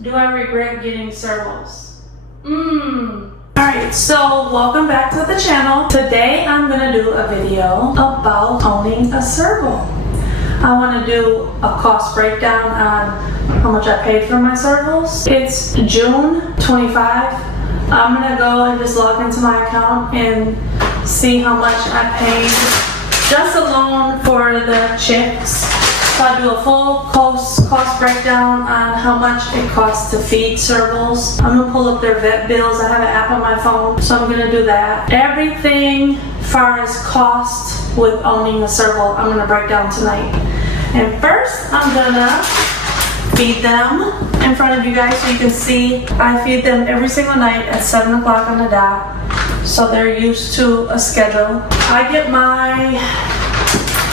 Do I regret getting Servals? Alright, so welcome back to the channel. Today I'm going to do a video about owning a Serval. I want to do a cost breakdown on how much I paid for my Servals. It's June 25. I'm going to go and just log into my account and see how much I paid just alone for the chicks. So I do a full cost breakdown on how much it costs to feed Servals. I'm gonna pull up their vet bills. I have an app on my phone, so I'm gonna do that. Everything far as cost with owning a Serval, I'm gonna break down tonight. And first, I'm gonna feed them in front of you guys so you can see. I feed them every single night at 7 o'clock on the dot, so they're used to a schedule. I get my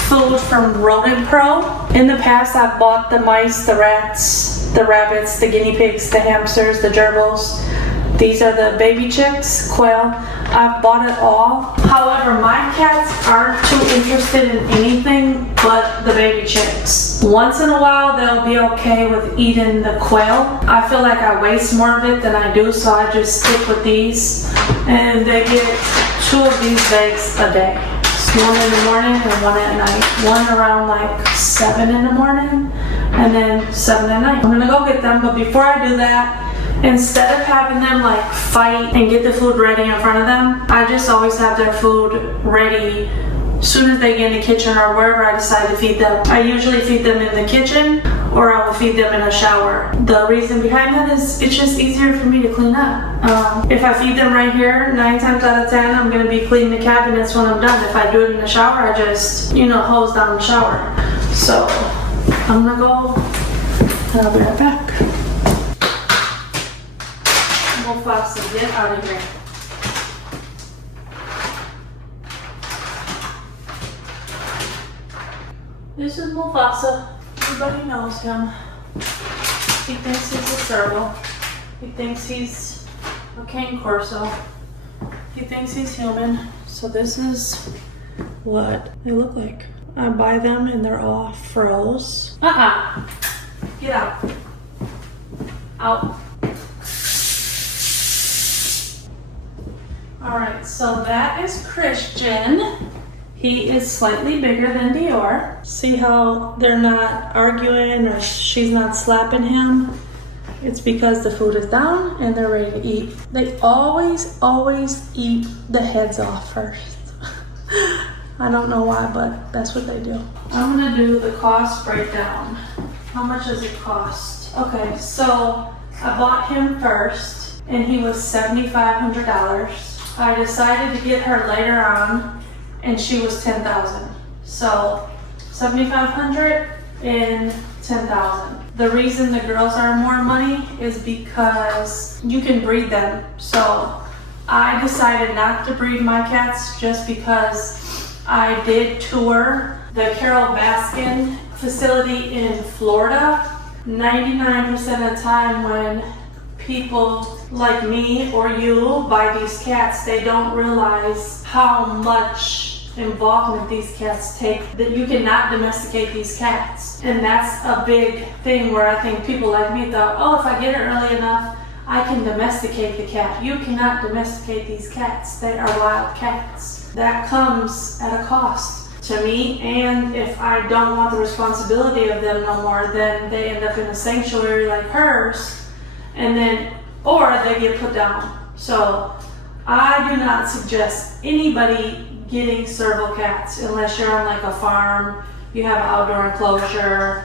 food from Rodent Pro. In the past, I've bought the mice, the rats, the rabbits, the guinea pigs, the hamsters, the gerbils. These are the baby chicks, quail. I've bought it all. However, my cats aren't too interested in anything but the baby chicks. Once in a while, they'll be okay with eating the quail. I feel like I waste more of it than I do, so I just stick with these. And they get 2 of these bags a day. One in the morning and one at night. One around like 7 in the morning and then 7 at night. I'm gonna go get them, but before I do that, instead of having them like fight and get the food ready in front of them, I just always have their food ready as soon as they get in the kitchen or wherever I decide to feed them. I usually feed them in the kitchen or I will feed them in a shower. The reason behind that is it's just easier for me to clean up. If I feed them right here, 9 times out of 10, I'm gonna be cleaning the cabinets when I'm done. If I do it in the shower, I just, hose down the shower. So I'm gonna go and I'll be right back. Mufasa, get out of here. This is Mufasa. Everybody knows him. He thinks he's a Serval. He thinks he's a cane corso. He thinks he's human. So this is what they look like. I buy them and they're all froze. Get out. Out. Alright, so that is Christian. He is slightly bigger than Dior. See how they're not arguing or she's not slapping him? It's because the food is down and they're ready to eat. They always eat the heads off first. I don't know why, but that's what they do. I'm gonna do the cost breakdown. How much does it cost? Okay, so I bought him first and he was $7,500. I decided to get her later on and she was $10,000. So $7,500 and $10,000. The reason the girls are more money is because you can breed them. So I decided not to breed my cats just because I did tour the Carol Baskin facility in Florida. 99% of the time when people like me or you buy these cats, they don't realize how much involvement these cats take, that you cannot domesticate these cats. And that's a big thing where I think people like me thought, oh, if I get it early enough, I can domesticate the cat. You cannot domesticate these cats. They are wild cats. That comes at a cost to me, and if I don't want the responsibility of them no more, then they end up in a sanctuary like hers, and then, or they get put down. So I do not suggest anybody getting Serval cats unless you're on like a farm, you have an outdoor enclosure,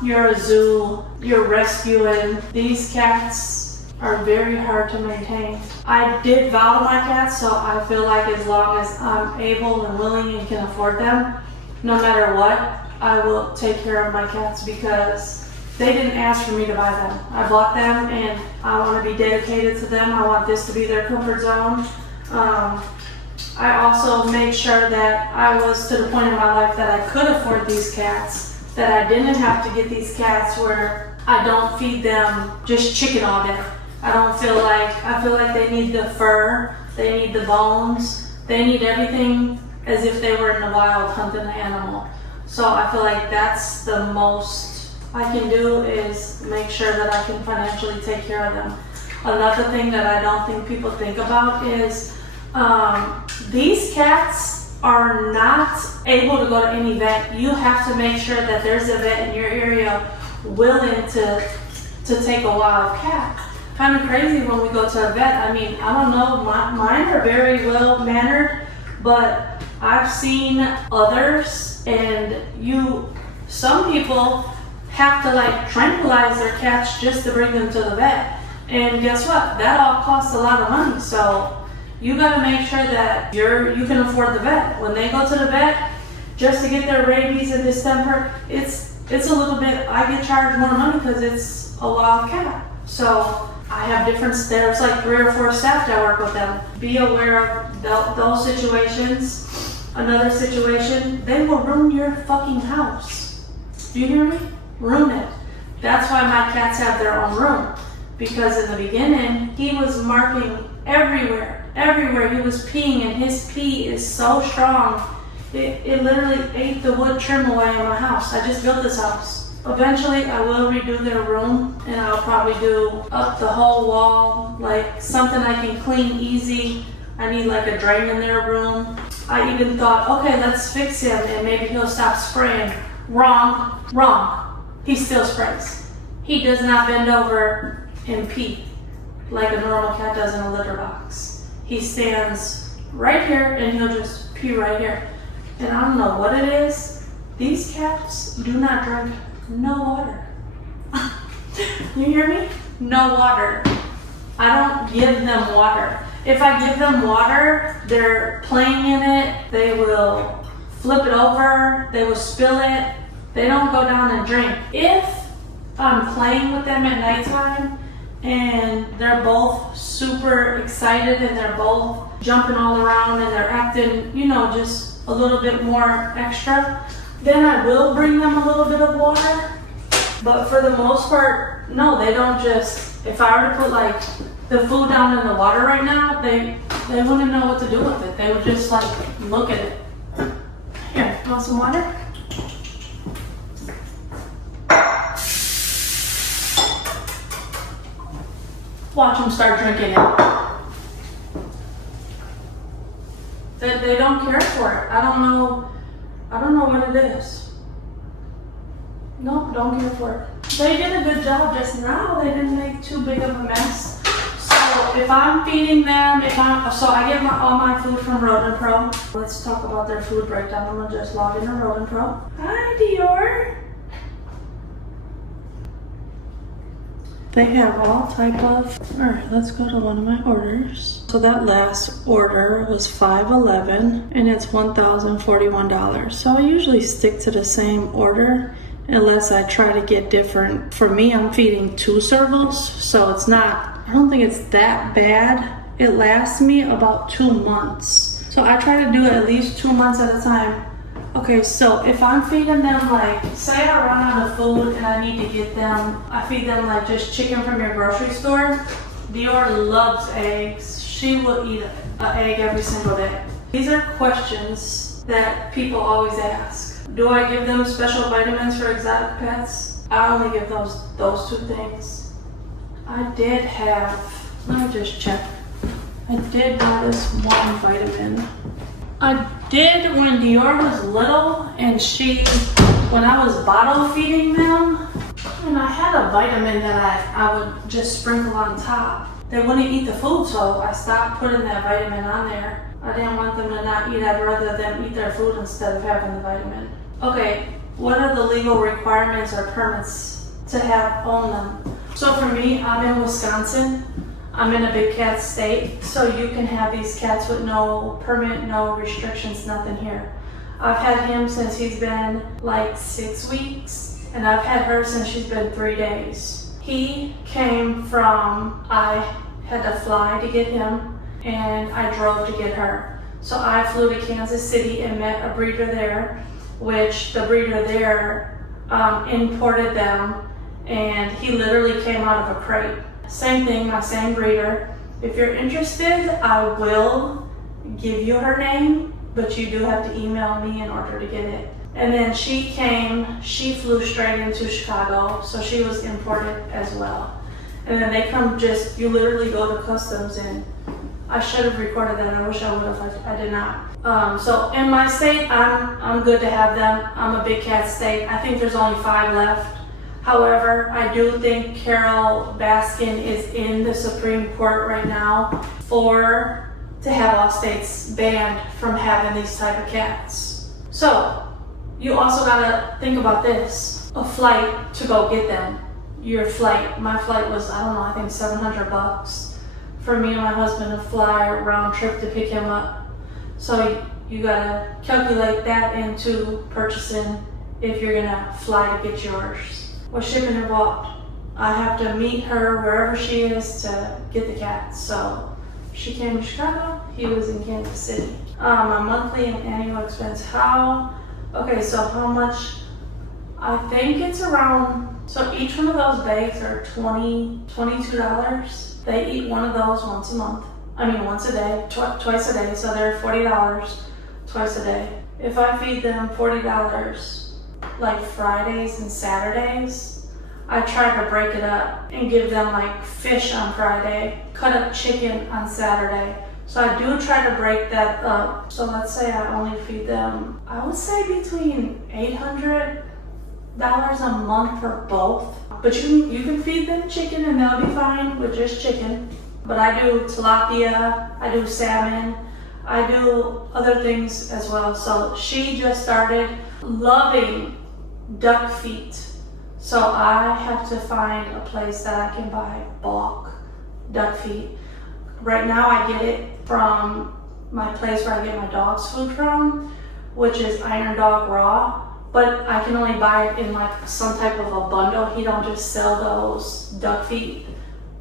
you're a zoo, you're rescuing. These cats are very hard to maintain. I did vow to my cats, so I feel like as long as I'm able and willing and can afford them, no matter what, I will take care of my cats because they didn't ask for me to buy them. I bought them and I want to be dedicated to them. I want this to be their comfort zone. I also made sure that I was to the point in my life that I could afford these cats, that I didn't have to get these cats where I don't feed them just chicken all day. I feel like they need the fur, they need the bones, they need everything as if they were in the wild hunting an animal. So I feel like that's the most I can do is make sure that I can financially take care of them. Another thing that I don't think people think about is these cats are not able to go to any vet. You have to make sure that there's a vet in your area willing to take a wild cat. Kind of crazy when we go to a vet. I mean, I don't know, mine are very well mannered, but I've seen others, and some people have to like tranquilize their cats just to bring them to the vet. And guess what? That all costs a lot of money. So you gotta make sure that you can afford the vet. When they go to the vet, just to get their rabies and distemper, it's a little bit, I get charged more money because it's a wild cat. So I have there's like 3 or 4 staff that work with them. Be aware of those situations. Another situation, they will ruin your fucking house. Do you hear me? Ruin it. That's why my cats have their own room. Because in the beginning, he was marking everywhere. He was peeing, and his pee is so strong, it literally ate the wood trim away in my house. I just built this house. Eventually, I will redo their room, and I'll probably do up the whole wall, like something I can clean easy. I need like a drain in their room. I even thought, okay, let's fix him, and maybe he'll stop spraying. Wrong. He still sprays. He does not bend over and pee like a normal cat does in a litter box. He stands right here and he'll just pee right here. And I don't know what it is. These cats do not drink no water. You hear me? No water. I don't give them water. If I give them water, they're playing in it. They will flip it over. They will spill it. They don't go down and drink. If I'm playing with them at nighttime and they're both super excited and they're both jumping all around and they're acting, just a little bit more extra, then I will bring them a little bit of water. But for the most part, no, they don't just, if I were to put like the food down in the water right now, they wouldn't know what to do with it. They would just like look at it. Here, want some water? Watch them start drinking it. They don't care for it. I don't know what it is. Nope, don't care for it. They did a good job just now. They didn't make too big of a mess. So if I'm feeding them, I get all my food from Rodent Pro. Let's talk about their food breakdown. I'm gonna just log into Rodent Pro. Hi, Dior. They have all type of, all right, let's go to one of my orders. So that last order was $5.11 and it's $1,041. So I usually stick to the same order unless I try to get different. For me, I'm feeding 2 Servals, so I don't think it's that bad. It lasts me about 2 months. So I try to do it at least 2 months at a time. Okay, so if I'm feeding them like, say I run out of food and I need to get them, I feed them like just chicken from your grocery store. Dior loves eggs. She will eat an egg every single day. These are questions that people always ask. Do I give them special vitamins for exotic pets? I only give those 2 things. I did have, let me just check. I did notice one vitamin. I did when Dior was little and when I was bottle feeding them, and I had a vitamin that I would just sprinkle on top. They wouldn't eat the food, so I stopped putting that vitamin on there. I didn't want them to not eat. I'd rather them eat their food instead of having the vitamin. Okay, what are the legal requirements or permits to own them? So for me, I'm in Wisconsin. I'm in a big cat state, so you can have these cats with no permit, no restrictions, nothing here. I've had him since he's been like 6 weeks, and I've had her since she's been 3 days. He came from, I had to fly to get him, and I drove to get her. So I flew to Kansas City and met a breeder there, which the breeder there imported them, and he literally came out of a crate. Same thing, my same breeder. If you're interested, I will give you her name, but you do have to email me in order to get it. And then she flew straight into Chicago, so she was imported as well. And then they come you literally go to customs, and I should have recorded that. I wish I would have, I did not. So in my state, I'm good to have them. I'm a big cat state. I think there's only 5 left. However, I do think Carol Baskin is in the Supreme Court right now to have all states banned from having these type of cats. So you also gotta think about this: a flight to go get them. My flight was, I don't know, I think $700 for me and my husband to fly round trip to pick him up. So you gotta calculate that into purchasing if you're gonna fly to get yours. What's shipping involved? I have to meet her wherever she is to get the cat. So she came to Chicago, he was in Kansas City. My monthly and annual expense, so how much? I think it's around, so each one of those bags are $22. They eat one of those once a day, twice a day, so they're $40 twice a day. If I feed them $40, like Fridays and Saturdays, I try to break it up and give them like fish on Friday, cut up chicken on Saturday. So I do try to break that up. So let's say I only feed them, I would say between $800 a month for both. But you can feed them chicken and they'll be fine with just chicken. But I do tilapia, I do salmon, I do other things as well. So she just started loving duck feet. So I have to find a place that I can buy bulk duck feet. Right now I get it from my place where I get my dog's food from, which is Iron Dog Raw. But I can only buy it in like some type of a bundle. He don't just sell those duck feet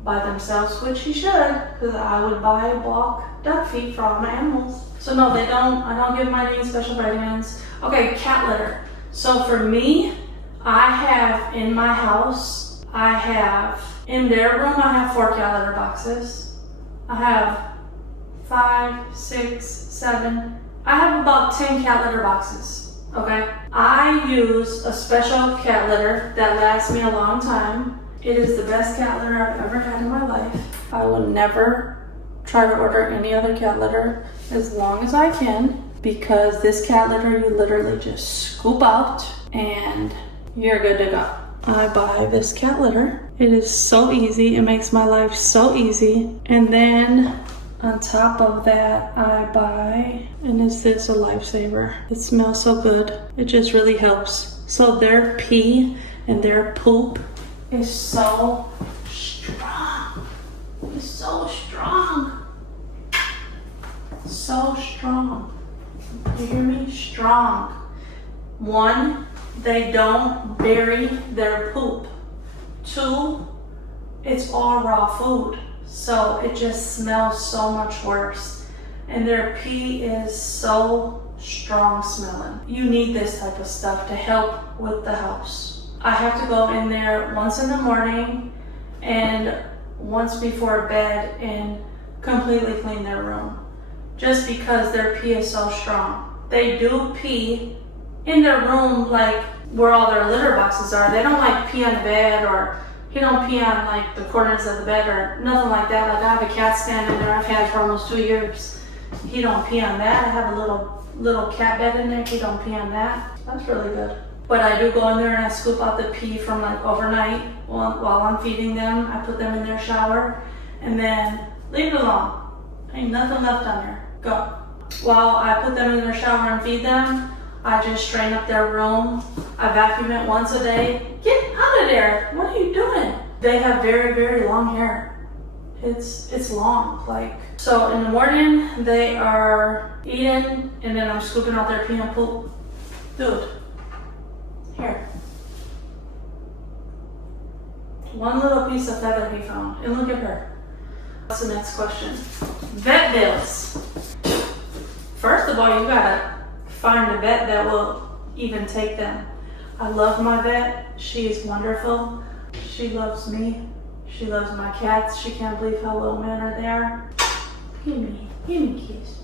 by themselves, which he should, because I would buy bulk duck feet for all my animals. So no, they don't. I don't give mine any special vitamins. Okay, cat litter. So for me, I have in my house, in their room, I have 4 cat litter boxes. I have 5, 6, 7. I have about 10 cat litter boxes. Okay, I use a special cat litter that lasts me a long time. It is the best cat litter I've ever had in my life. I will never try to order any other cat litter as long as I can, because this cat litter you literally just scoop out and you're good to go. I buy this cat litter. It is so easy. It makes my life so easy. And then on top of that, I buy, and is this a lifesaver? It smells so good. It just really helps. So their pee and their poop is so strong. It's so strong. So strong. You hear me? Strong. 1, they don't bury their poop. 2, it's all raw food. So it just smells so much worse. And their pee is so strong smelling. You need this type of stuff to help with the house. I have to go in there once in the morning and once before bed and completely clean their room. Just because their pee is so strong. They do pee in their room, like where all their litter boxes are. They don't like pee on the bed, or he don't pee on like the corners of the bed or nothing like that. Like I have a cat stand in there I've had for almost 2 years. He don't pee on that. I have a little cat bed in there. He don't pee on that. That's really good. But I do go in there and I scoop out the pee from like overnight while I'm feeding them. I put them in their shower and then leave it alone. Ain't nothing left on there. Go. While I put them in their shower and feed them, I just strain up their room. I vacuum it once a day. Get out of there. What are you doing? They have very, very long hair. It's long, like. So in the morning, they are eating, and then I'm scooping out their pee and poop. Dude, here. One little piece of feather he found, and look at her. What's the next question? Vet bills. First of all, you gotta find a vet that will even take them. I love my vet. She is wonderful. She loves me. She loves my cats. She can't believe how well mannered they are. Give me kiss.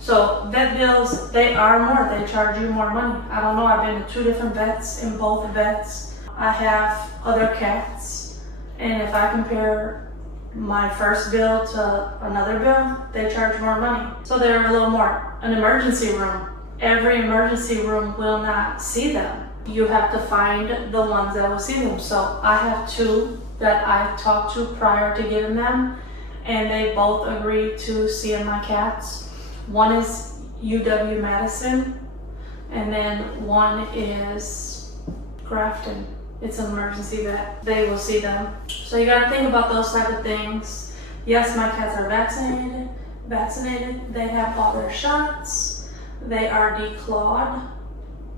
So vet bills, they are more, they charge you more money. I don't know, I've been to 2 different vets. In both vets, I have other cats. And if I compare my first bill to another bill, they charge more money. So they're a little more. An emergency room, every emergency room will not see them. You have to find the ones that will see them. So I have 2 that I talked to prior to getting them, and they both agreed to seeing my cats. One is UW Madison, and then one is Grafton. It's an emergency vet. They will see them. So you gotta think about those type of things. Yes, my cats are vaccinated. They have all their shots. They are declawed,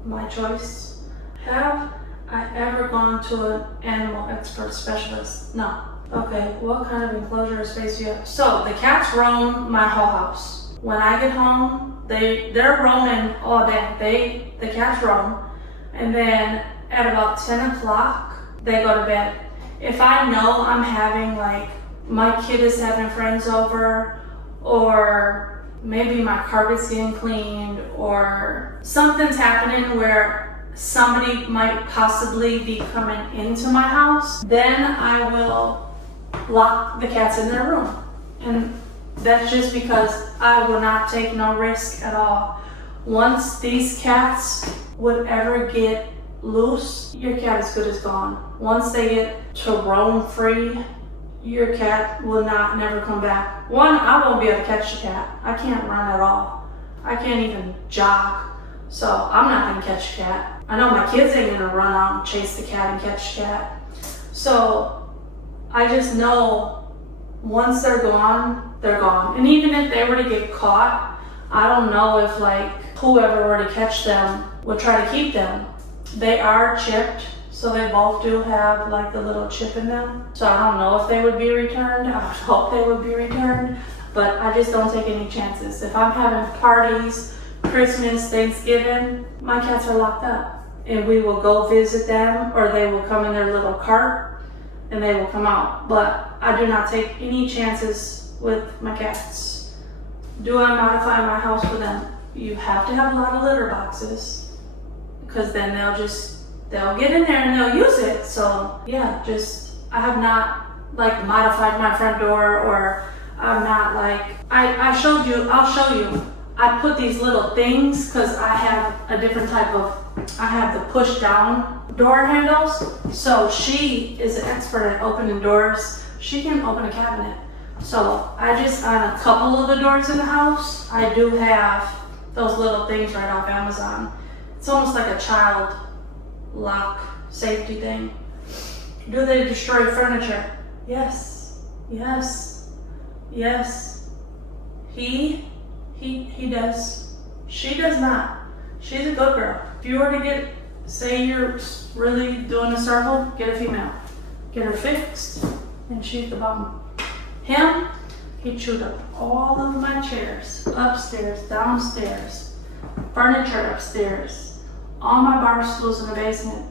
my choice. Have I ever gone to an animal expert specialist? No. Okay, what kind of enclosure space do you have? So the cats roam my whole house. When I get home, they're roaming all day. The cats roam, and then at about 10 o'clock, they go to bed. If I know I'm having, like, my kid is having friends over, or maybe my carpet's getting cleaned, or something's happening where somebody might possibly be coming into my house, then I will lock the cats in their room. And that's just because I will not take no risk at all. Once these cats would ever get loose, your cat is good as gone. Once they get to roam free, your cat will never come back. One, I won't be able to catch the cat. I can't run at all. I can't even jog. So I'm not gonna catch the cat. I know my kids ain't gonna run out and chase the cat and catch the cat. So I just know once they're gone, they're gone. And even if they were to get caught, I don't know if, like, whoever were to catch them would try to keep them. They are chipped, so they both do have, like, the little chip in them. So I don't know if they would be returned. I would hope they would be returned, but I just don't take any chances. If I'm having parties, Christmas, Thanksgiving, my cats are locked up, and we will go visit them, or they will come in their little cart and they will come out. But I do not take any chances with my cats. Do I modify my house for them? You have to have a lot of litter boxes, because then they'll get in there and they'll use it. So yeah, I have not, like, modified my front door, or I'm not, like, I'll show you. I put these little things because I have a different type of, I have the push down door handles. So she is an expert at opening doors. She can open a cabinet. So on a couple of the doors in the house, I do have those little things right off Amazon. It's almost like a child lock safety thing. Do they destroy furniture? Yes. He does. She does not. She's a good girl. If you were to say you're really doing a Serval, get a female. Get her fixed, and she's the bum. Him, he chewed up all of my chairs, upstairs, downstairs, furniture upstairs, all my bar stools in the basement.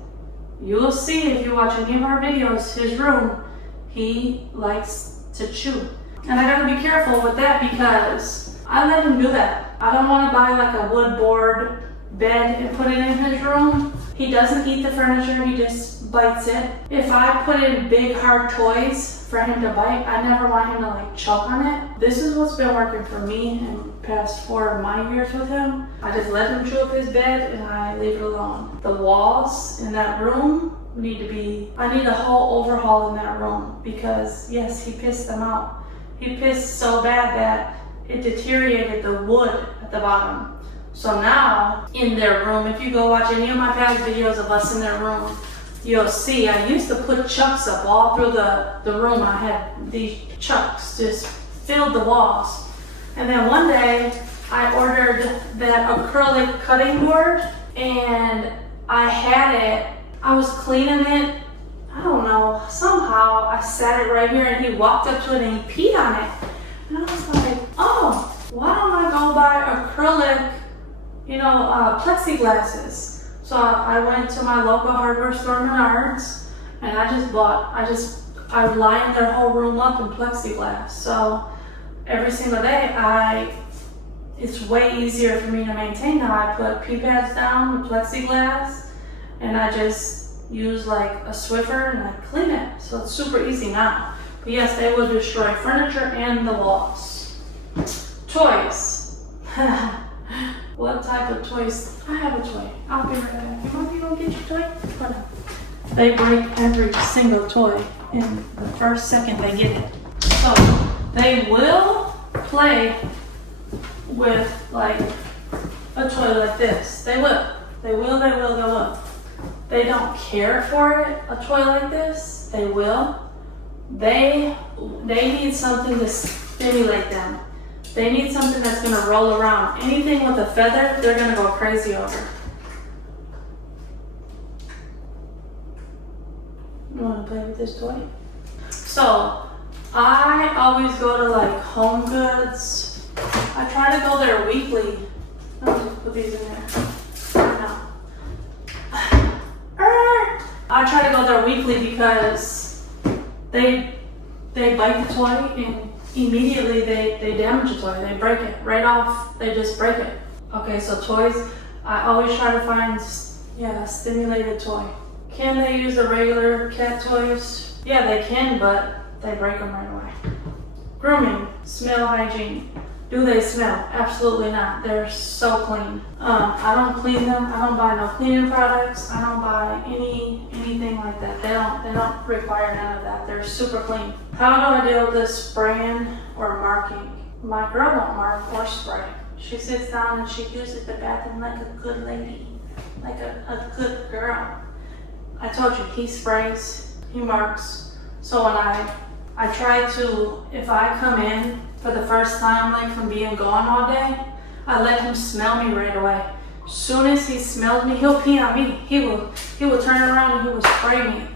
You'll see if you watch any of our videos, his room, he likes to chew. And I gotta be careful with that because I let him do that. I don't want to buy, like, a wood board bed and put it in his room. He doesn't eat the furniture, he just bites it. If I put in big hard toys for him to bite, I never want him to, like, choke on it. This is what's been working for me in the past 4 of my years with him. I just let him chew up his bed and I leave it alone. The walls in that room I need a whole overhaul in that room because, yes, he pissed them out. He pissed so bad that it deteriorated the wood at the bottom. So now, in their room, if you go watch any of my past videos of us in their room, you'll see I used to put chucks up all through the room. I had these chucks just filled the walls. And then one day, I ordered that acrylic cutting board, and I had it. I was cleaning it. I don't know, somehow I sat it right here, and he walked up to it and he peed on it. And I was like, oh, why don't I go buy acrylic, plexiglasses? So I went to my local hardware store, Menards, and I lined their whole room up in plexiglass. So every single day it's way easier for me to maintain now. I put pee pads down, the plexiglass, and I just use like a Swiffer and I clean it. So it's super easy now. But yes, they will destroy furniture and the walls. Toys. What type of toys? I have a toy. I'll be right back. You want to go get your toy? Hold on. They break every single toy in the first second they get it. So they will play with like a toy like this. They will. They will. They don't care for it, a toy like this. They will. They need something to stimulate them. They need something that's gonna roll around. Anything with a feather, they're gonna go crazy over. You wanna play with this toy? So, I always go to like Home Goods. I try to go there weekly. I'll just put these in there. No. I try to go there weekly because they bite the toy and immediately they damage the toy. They break it right off. They just break it. Okay, so toys, I always try to find, a stimulated toy. Can they use the regular cat toys? Yeah, they can, but they break them right away. Grooming, smell hygiene. Do they smell? Absolutely not. They're so clean. I don't clean them. I don't buy no cleaning products. I don't buy anything like that. They don't require none of that. They're super clean. How do I deal with this spraying or marking? My girl don't mark or spray. She sits down and she uses the bathroom like a good lady, like a good girl. I told you, he sprays, he marks. So when I try to, if I come in for the first time, like from being gone all day, I let him smell me right away. As soon as he smells me, he'll pee on me. He will turn around and he will spray me.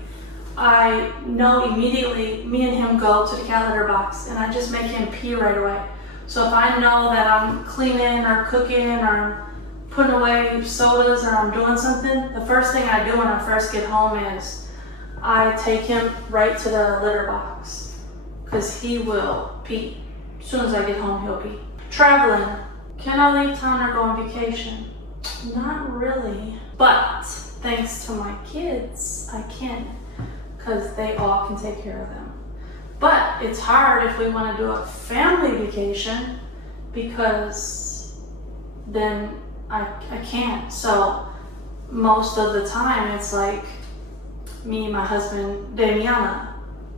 I know immediately, me and him go to the cat litter box and I just make him pee right away. So if I know that I'm cleaning or cooking or putting away sodas or I'm doing something, the first thing I do when I first get home is I take him right to the litter box because he will pee. As soon as I get home, he'll pee. Traveling. Can I leave town or go on vacation? Not really, but thanks to my kids, I can, because they all can take care of them. But it's hard if we want to do a family vacation because then I can't. So most of the time it's like me and my husband, Damiana,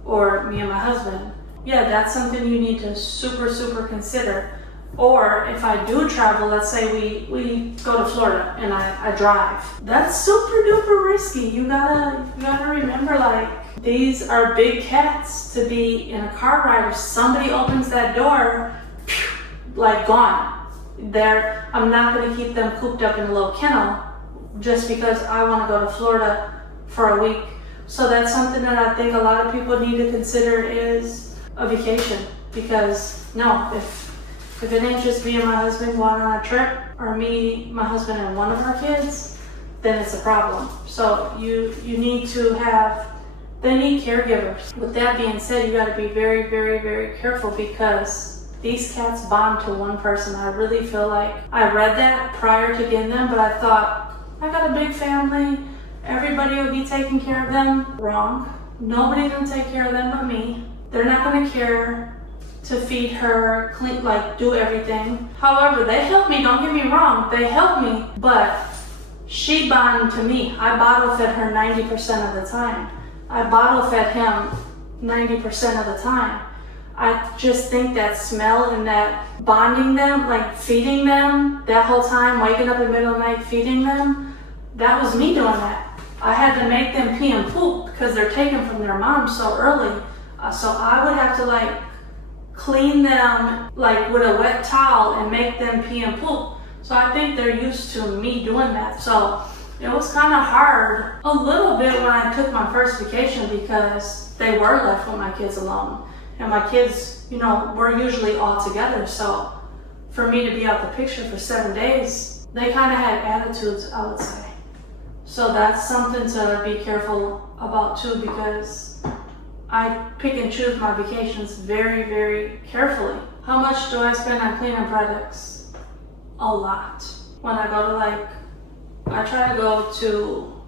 or me and my husband. Yeah, that's something you need to super consider. Or if I do travel, let's say we go to Florida and I drive. That's super duper risky. You gotta remember, like, these are big cats to be in a car ride. If somebody opens that door, like gone. I'm not gonna keep them cooped up in a little kennel just because I wanna go to Florida for a week. So that's something that I think a lot of people need to consider is a vacation. Because no, if it ain't just me and my husband going on a trip, or me, my husband, and one of our kids, then it's a problem. So you need to have, they need caregivers. With that being said, you gotta be very careful because these cats bond to one person. I really feel like, I read that prior to getting them, but I thought, I got a big family, everybody will be taking care of them. Wrong. Nobody's gonna take care of them but me. They're not gonna care to feed her, clean, like do everything. However, they help me, don't get me wrong, they help me, but she bonded to me. I bottle fed her 90% of the time. I bottle fed him 90% of the time. I just think that smell and that bonding them, like feeding them that whole time, waking up in the middle of the night, feeding them, that was me doing that. I had to make them pee and poop because they're taken from their mom so early. So I would have to like clean them like with a wet towel and make them pee and poop. So I think they're used to me doing that. So it was kind of hard a little bit when I took my first vacation because they were left with my kids alone. And my kids, you know, we're usually all together. So for me to be out the picture for 7 days, they kind of had attitudes, I would say. So that's something to be careful about too, because I pick and choose my vacations very carefully. How much do I spend on cleaning products? a lot. When I go to I try to go to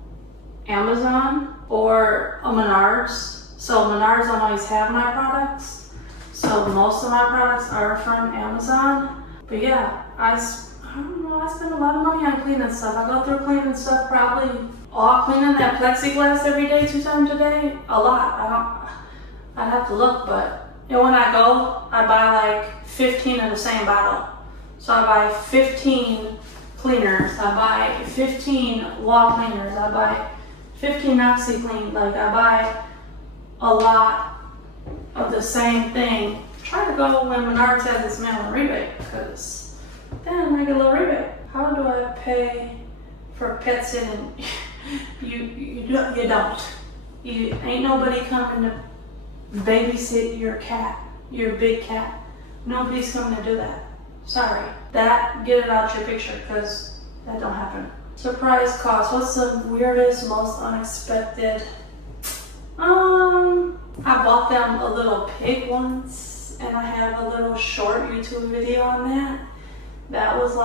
Amazon or a Menards. So Menards don't always have my products. So most of my products are from Amazon. But yeah, I don't know, I spend a lot of money on cleaning stuff. I go through cleaning stuff probably all cleaning that plexiglass every day, 2 times a day. A lot. I'd have to look, but when I go, I buy 15 of the same bottle. So I buy 15 cleaners. I buy 15 wall cleaners. I buy 15 OxyClean. I buy a lot of the same thing. Try to go when Menards has its mail rebate, because then I get a little rebate. How do I pay for pet sitting? You don't. Ain't nobody coming to babysit your cat, your big cat. Nobody's coming to do that. Sorry. Get it out your picture, because that don't happen. Surprise cost. What's the weirdest, most unexpected? I bought them a little pig once, and I have a little short YouTube video on that. That was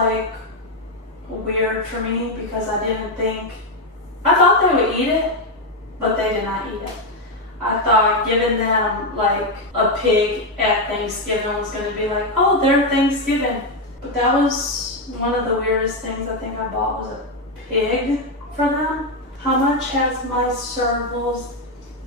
weird for me, because I thought they would eat it, but they did not eat it. I thought giving them a pig at Thanksgiving was going to be oh, they're Thanksgiving. But that was one of the weirdest things I think I bought, was a pig for them. How much has my Servals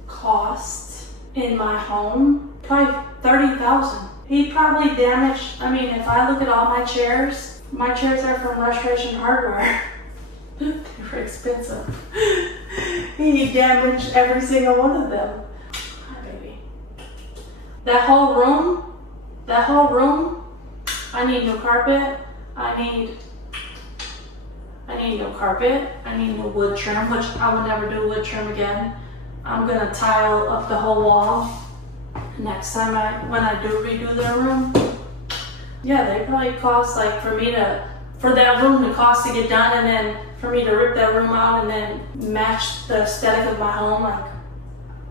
cost in my home? Probably $30,000. He probably damaged, if I look at all my chairs are from Restoration Hardware. They were expensive. He damaged every single one of them. Hi, baby. That whole room, I need new carpet. I need new carpet. I need new wood trim, which I would never do wood trim again. I'm gonna tile up the whole wall next time when I do redo their room. Yeah, they probably cost for that room to cost to get done, and then for me to rip that room out and then match the aesthetic of my home.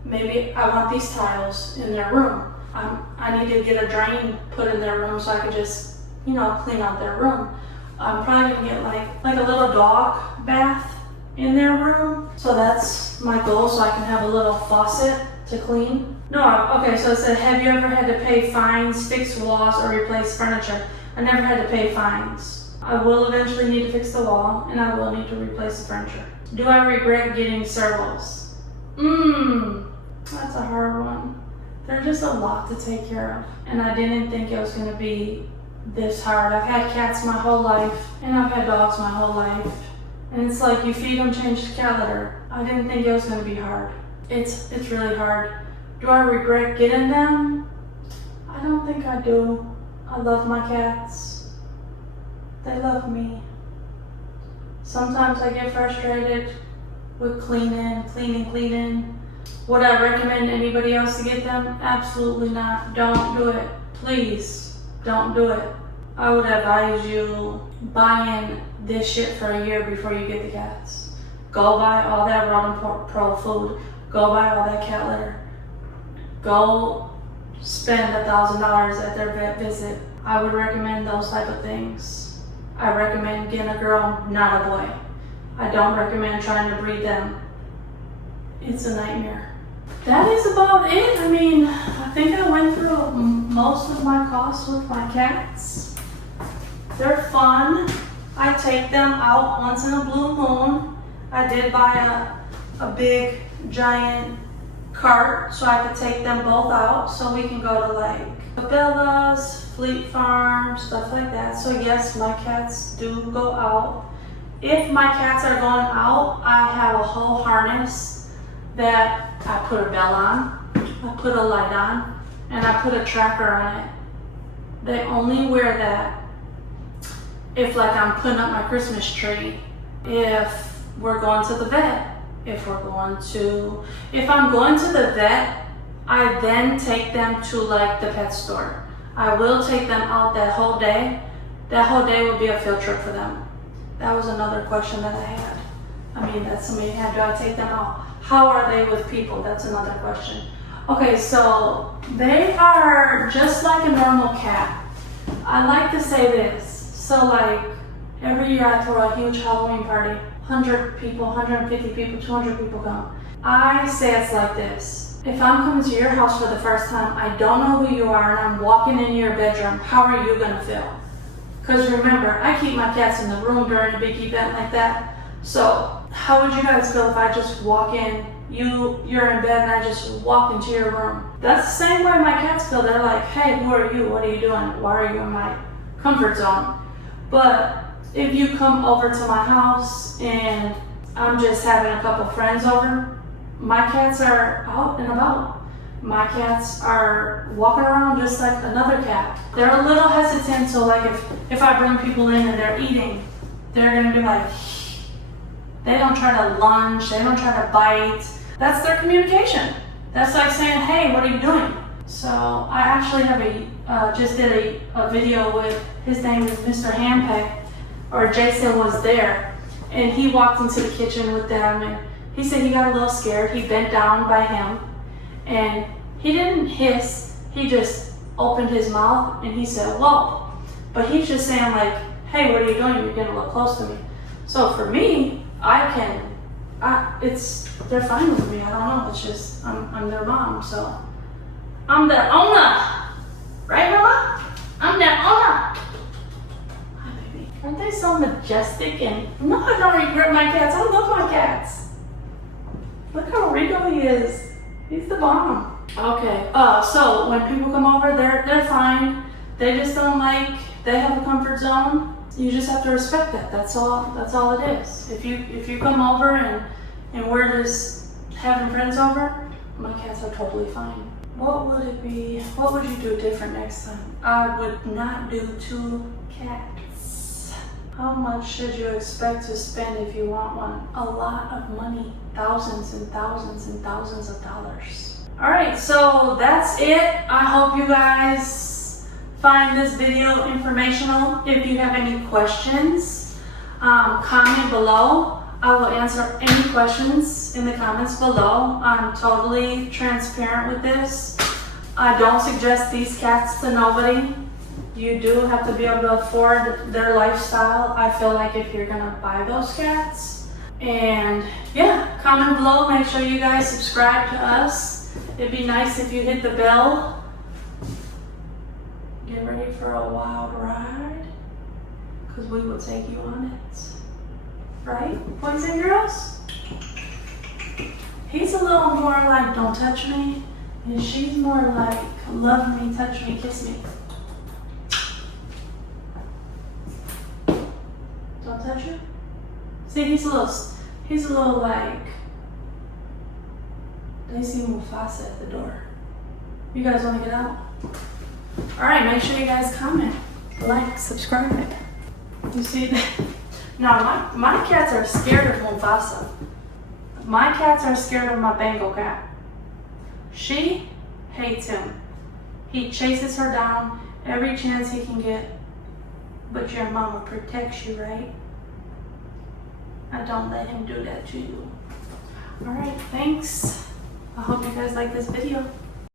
Maybe I want these tiles in their room. I need to get a drain put in their room so I could just, clean out their room. I'm probably gonna get like a little dog bath in their room. So that's my goal, so I can have a little faucet to clean. No, okay, so it said, have you ever had to pay fines, fix walls, or replace furniture? I never had to pay fines. I will eventually need to fix the wall, and I will need to replace the furniture. Do I regret getting Servals? That's a hard one. They're just a lot to take care of, and I didn't think it was going to be this hard. I've had cats my whole life, and I've had dogs my whole life, and it's you feed them, change the cat litter. I didn't think it was going to be hard. It's really hard. Do I regret getting them? I don't think I do. I love my cats. They love me. Sometimes I get frustrated with cleaning. Would I recommend anybody else to get them? Absolutely not. Don't do it. Please, don't do it. I would advise you buying this shit for a year before you get the cats. Go buy all that Rotten Pro food. Go buy all that cat litter. Go spend $1,000 at their vet visit. I would recommend those type of things. I recommend getting a girl, not a boy. I don't recommend trying to breed them. It's a nightmare. That is about it. I think I went through most of my costs with my cats. They're fun. I take them out once in a blue moon. I did buy a big, giant cart so I could take them both out, so we can go to Cabela's, Fleet Farm, stuff like that. So yes, my cats do go out. If my cats are going out, I have a whole harness that I put a bell on, I put a light on, and I put a tracker on it. They only wear that if I'm putting up my Christmas tree, if we're going to the vet, if I'm going to the vet, I then take them to the pet store. I will take them out that whole day. That whole day will be a field trip for them. That was another question that I had. That somebody had, do I take them out? How are they with people? That's another question. Okay, so they are just like a normal cat. I like to say this. So Every year I throw a huge Halloween party. 100 people, 150 people, 200 people come. I say it's like this. If I'm coming to your house for the first time, I don't know who you are, and I'm walking into your bedroom, how are you gonna feel? Because remember, I keep my cats in the room during a big event like that. So how would you guys feel if I just walk in, you're in bed and I just walk into your room? That's the same way my cats feel. They're like, hey, who are you? What are you doing? Why are you in my comfort zone? But if you come over to my house and I'm just having a couple friends over, my cats are out and about. My cats are walking around just like another cat. They're a little hesitant, so like if I bring people in and they're eating, they're gonna be like, they don't try to lunge, they don't try to bite. That's their communication. That's like saying, hey, what are you doing? So I actually have just did a video with, his name is Mr. Handpeck, or Jason was there, and he walked into the kitchen with them, and he said he got a little scared. He bent down by him, and he didn't hiss, he just opened his mouth, and he said, whoa. But he's just saying like, hey, what are you doing? You're getting a little close to me. So for me, they're fine with me. I don't know, it's just, I'm their mom, so. I'm the owner, right, Mama? I'm the owner. Hi, baby. Aren't they so majestic? And no, I don't regret my cats. I love my cats. Look how regal he is. He's the bomb. Okay. So when people come over, they're fine. They just don't like. They have a comfort zone. You just have to respect that. That's all it is. If you come over and we're just having friends over, my cats are totally fine. What would it be? What would you do different next time? I would not do 2 cats. How much should you expect to spend if you want one? A lot of money. Thousands and thousands and thousands of dollars. Alright, so that's it. I hope you guys find this video informational. If you have any questions, comment below. I will answer any questions in the comments below. I'm totally transparent with this. I don't suggest these cats to nobody. You do have to be able to afford their lifestyle. I feel like if you're gonna buy those cats. And yeah, comment below. Make sure you guys subscribe to us. It'd be nice if you hit the bell. Get ready for a wild ride, because we will take you on it. Right, boys and girls? He's a little more like, don't touch me. And she's more like, love me, touch me, kiss me. Don't touch you? See, he's a little like, they see Mufasa at the door. You guys want to get out? Alright, make sure you guys comment, like, subscribe. You see that? Now, my cats are scared of Mufasa. My cats are scared of my Bengal cat. She hates him. He chases her down every chance he can get. But your mama protects you, right? I don't let him do that to you. Alright, thanks. I hope you guys like this video.